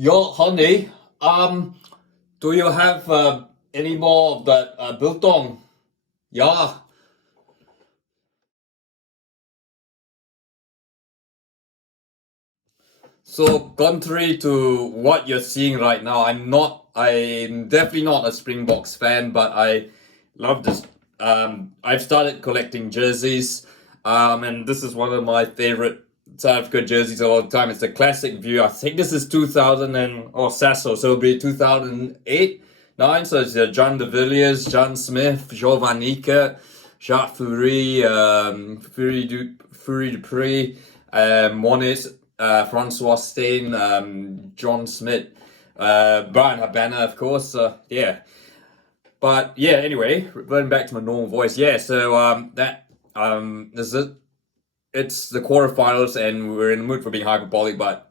Yo, honey, do you have any more of that biltong? Yeah. So contrary to what you're seeing right now, I'm definitely not a Springboks fan, but I love this. I've started collecting jerseys, and this is one of my favorite South Africa jerseys of all time. It's a classic view. I think this is 2000 or Sasso, so it'll be 2008, 9. So it's John de Villiers, John Smith, Joe Van Niekerk, Jacques Fourie, Fourie Dupree, Monis, Francois Steyn, John Smith, Brian Habana, of course. Yeah. But yeah, anyway, going back to my normal voice. Yeah, so this is it's the quarterfinals, and we're in the mood for being hyperbolic, but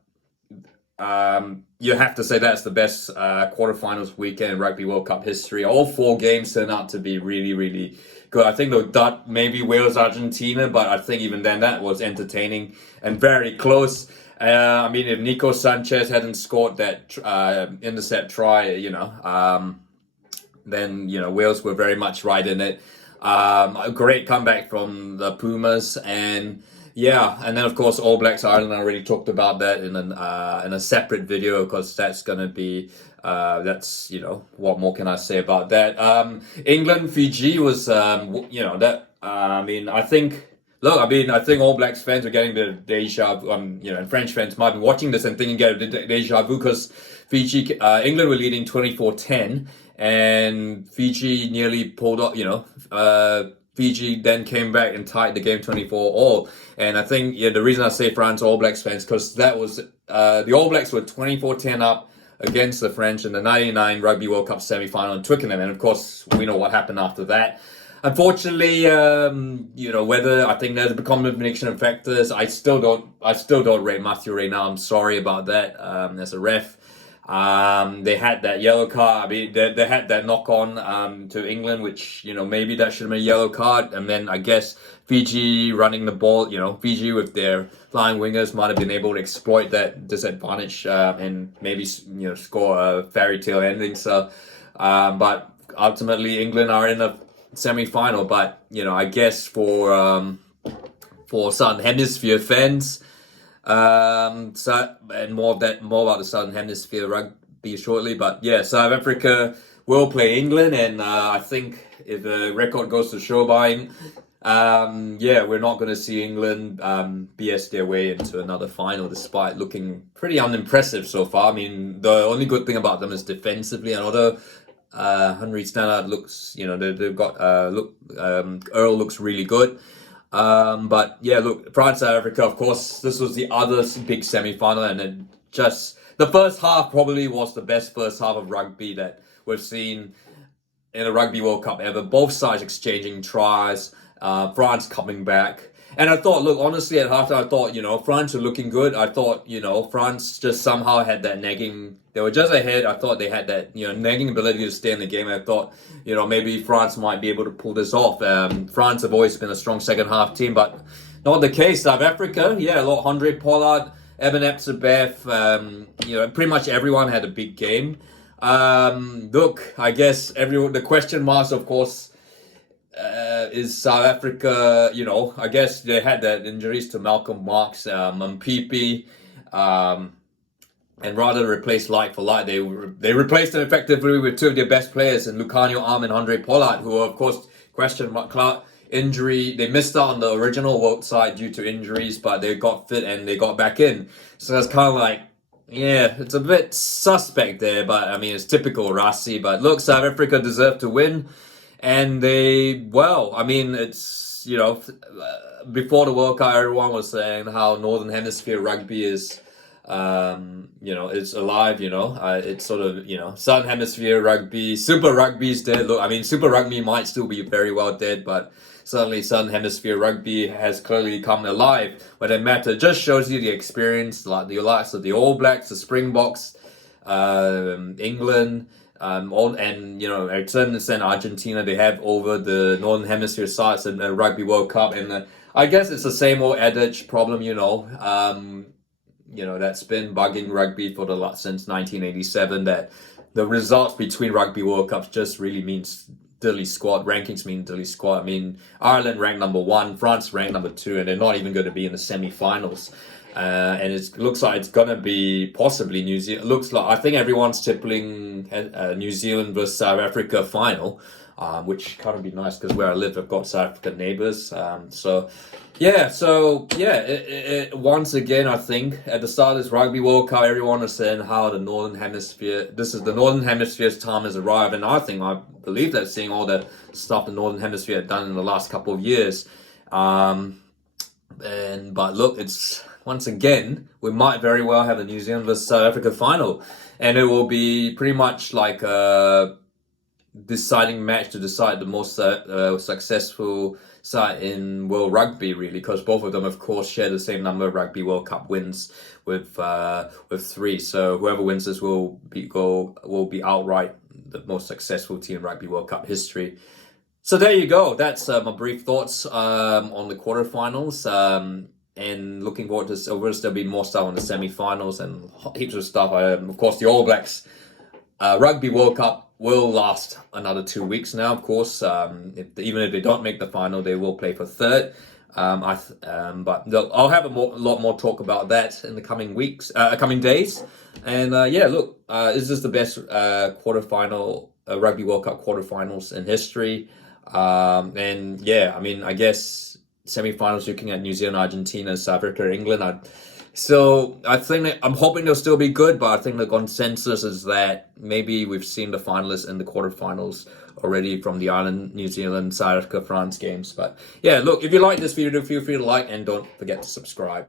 you have to say that's the best quarterfinals weekend in Rugby World Cup history. All four games turned out to be really, really good. I think the maybe Wales, Argentina, but I think even then that was entertaining and very close. I mean, if Nico Sanchez hadn't scored that intercept try, then Wales were very much right in it. A great comeback from the Pumas, and yeah, and then of course All Blacks Ireland. I already talked about that in a separate video, because that's gonna be that's what more can I say about that? England Fiji was that I mean I think. Look, I mean, I think All Blacks fans are getting the deja vu, and French fans might be watching this and thinking get the deja vu, because England were leading 24-10, and Fiji nearly pulled up, Fiji then came back and tied the game 24-all. And I think, the reason I say France All Blacks fans, because that was, the All Blacks were 24-10 up against the French in the 99 Rugby World Cup semi-final in Twickenham, and of course, we know what happened after that. Unfortunately, whether I think there's a combination of factors, I still don't rate Matthew Reynal. I'm sorry about that. As a ref, they had that yellow card. I mean, they had that knock on to England, which maybe that should have been a yellow card. And then I guess Fiji running the ball, Fiji with their flying wingers might have been able to exploit that disadvantage and maybe score a fairy tale ending. So, but ultimately England are in a semi-final. But I guess for Southern Hemisphere fans, and more about the Southern Hemisphere rugby shortly. But yeah, South Africa will play England, and I think if the record goes to show by, we're not going to see England BS their way into another final, despite looking pretty unimpressive so far. I mean, the only good thing about them is defensively, and although Henry Stannard looks, they've got Earl looks really good. But yeah, look, France, South Africa, of course, this was the other big semi-final, and it just, the first half probably was the best first half of rugby that we've seen in a Rugby World Cup ever. Both sides exchanging tries, France coming back. And I thought, look, honestly, at halftime, I thought, France were looking good. I thought, France just somehow had that nagging. They were just ahead. I thought they had that, nagging ability to stay in the game. I thought, maybe France might be able to pull this off. France have always been a strong second half team, but not the case. South Africa, yeah, Andre Pollard, Eben Etzebeth, pretty much everyone had a big game. Look, I guess the question marks, of course, is South Africa, I guess they had that injuries to Malcolm Marx, Mpipi, and rather than replace like for like, they replaced them effectively with two of their best players in Lucanio Arm and Andre Pollard, who are, of course, question mark injury. They missed out on the original world side due to injuries, but they got fit and they got back in. So it's kind of like, yeah, it's a bit suspect there, but I mean, it's typical Rassi. But look, South Africa deserved to win. And it's, before the World Cup, everyone was saying how Northern Hemisphere rugby is, it's alive, it's sort of, Southern Hemisphere rugby, Super Rugby is dead. Look, I mean, Super Rugby might still be very well dead, but certainly Southern Hemisphere rugby has clearly come alive. When it matters, just shows you the experience, like the likes of the All Blacks, the Springboks, England, to a certain extent Argentina, they have over the Northern Hemisphere sides in the Rugby World Cup. And I guess it's the same old adage problem, that's been bugging rugby for since 1987, that the results between Rugby World Cups just really means dilly squat. Rankings mean dilly squat. I mean, Ireland ranked number 1, France ranked number 2, and they're not even going to be in the semi-finals. And it looks like it's going to be possibly New Zealand. Looks like, I think everyone's tipping New Zealand versus South Africa final, which kind of be nice because where I live, I've got South African neighbors. Once again, I think at the start of this Rugby World Cup, everyone was saying how the Northern Hemisphere's time has arrived. And I believe that seeing all the stuff the Northern Hemisphere had done in the last couple of years. But look, once again, we might very well have a New Zealand versus South Africa final. And it will be pretty much like a deciding match to decide the most successful side in world rugby, really, because both of them, of course, share the same number of Rugby World Cup wins with 3. So whoever wins this will be outright the most successful team in Rugby World Cup history. So there you go. That's my brief thoughts on the quarterfinals. And looking forward to there'll be more stuff on the semi-finals and heaps of stuff. Of course, the All Blacks Rugby World Cup will last another 2 weeks now, of course. Even if they don't make the final, they will play for third. But I'll have a lot more talk about that in the coming days. And is this the best quarterfinal Rugby World Cup quarterfinals in history? I guess semi-finals looking at New Zealand, Argentina, South Africa, England. I'm hoping they'll still be good, but I think the consensus is that maybe we've seen the finalists in the quarterfinals already from the Ireland, New Zealand, South Africa, France games. But yeah, look, if you like this video, feel free to like and don't forget to subscribe.